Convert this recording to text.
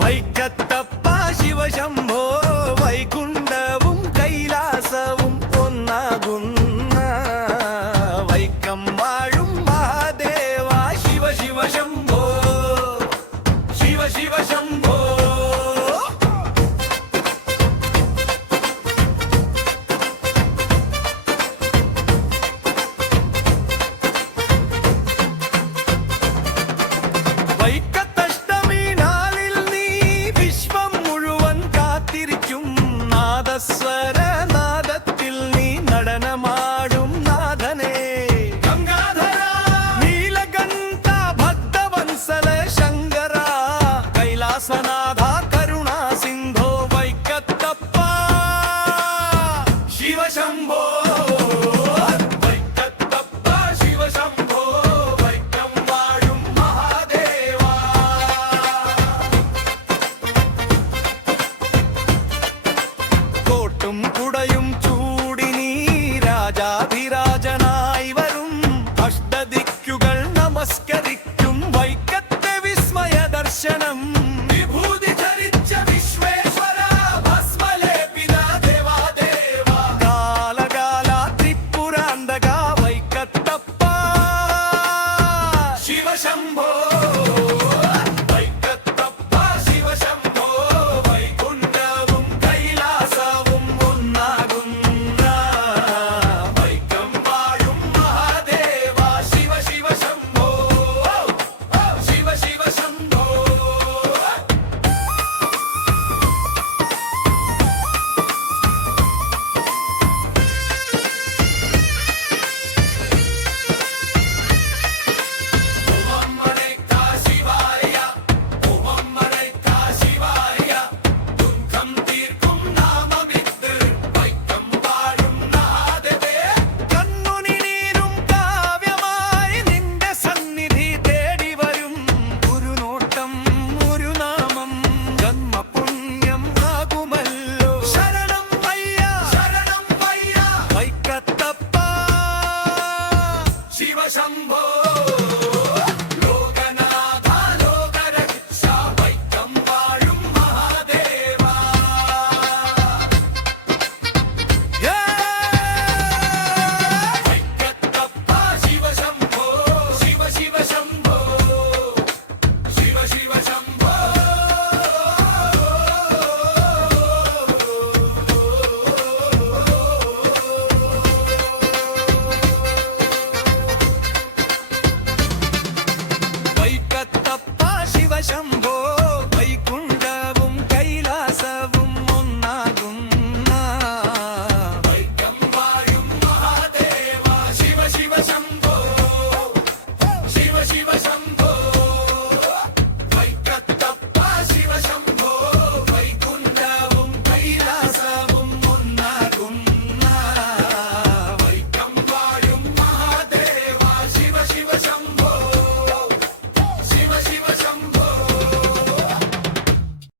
വൈക്കത്തപ്പ ശിവശംഭോ വൈകുണ്ഠവും കൈലാസവും ഒന്നാകുന്ന വൈക്കം വാഴും മഹാദേവ ശിവ ശിവ ശംഭോ ശിവ ശിവ ശംഭോ. വൈക്കത്തഷ്ടമി നാളിൽ നീ വിശ്വം മുഴുവൻ കാത്തിരിക്കും നാദസ്വരനാദത്തിൽ നീ നടനമാടും നാഥനേ ഗംഗാധര നീലകണ്ഠ ഭക്തവത്സല ശങ്കര കൈലാസനാഥ കരുണാ സിന്ധോ വൈക്കത്തപ്പ ശിവശംഭോ. വൈക്കത്തപ്പ ശിവശംഭോ വൈക്കം വാഴും മഹാദേവ. കോട്ടും കുടയും ചൂടി നീ രാജാധിരാജനായി വരും അഷ്ടദിക്കുകൾ നമസ്കരിക്കും വൈക്കത്തെ വിസ്മയ ദർശനം